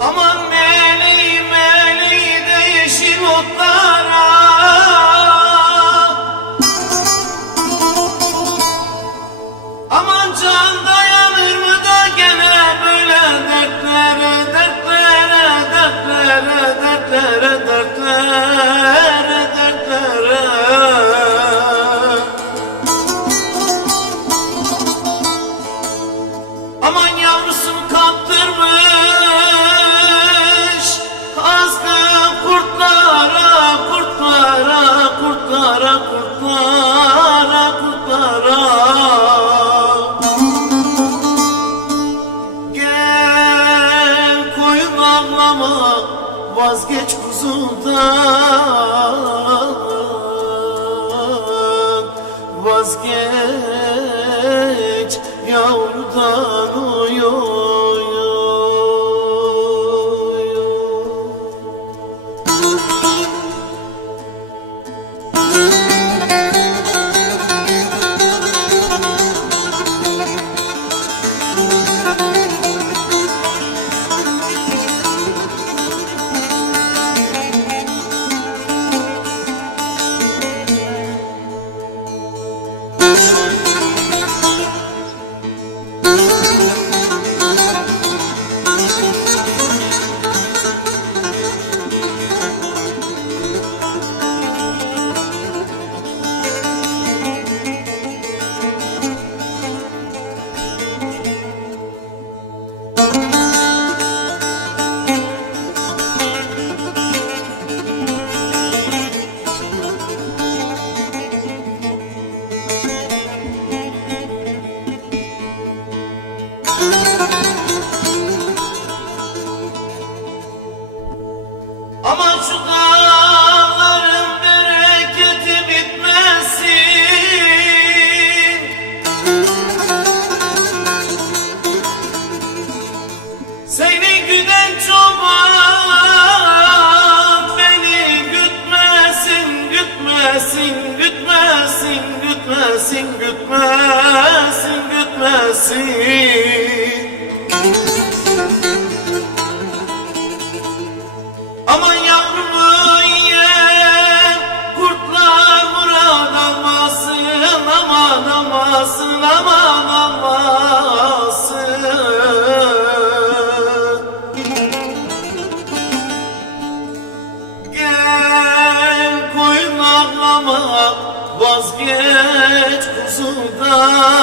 Aman meleği meleği de yeşil otlara, aman can dayanır mı da gene böyle dertlere, dertlere, dertlere, dertlere, dertlere, dertlere. Aman yavrusunu kaptırmış azgın kurtlara, kurtlara, kurtlara, kurtlara, kurtlara. Gel koyun avlama, vazgeç kuzudan, vazgeç yavrudan, oy oy oy. Aman şu dağların bereketi bitmesin, seni güden çoban beni gütmesin, gütmesin, gütmesin, gütmesin, gütmesin, gütmesin. Aman yavrumu yiyen kurtlar murad almasın, aman almasın, aman almasın. Gel koyun avlama, vazgeç kuzudan,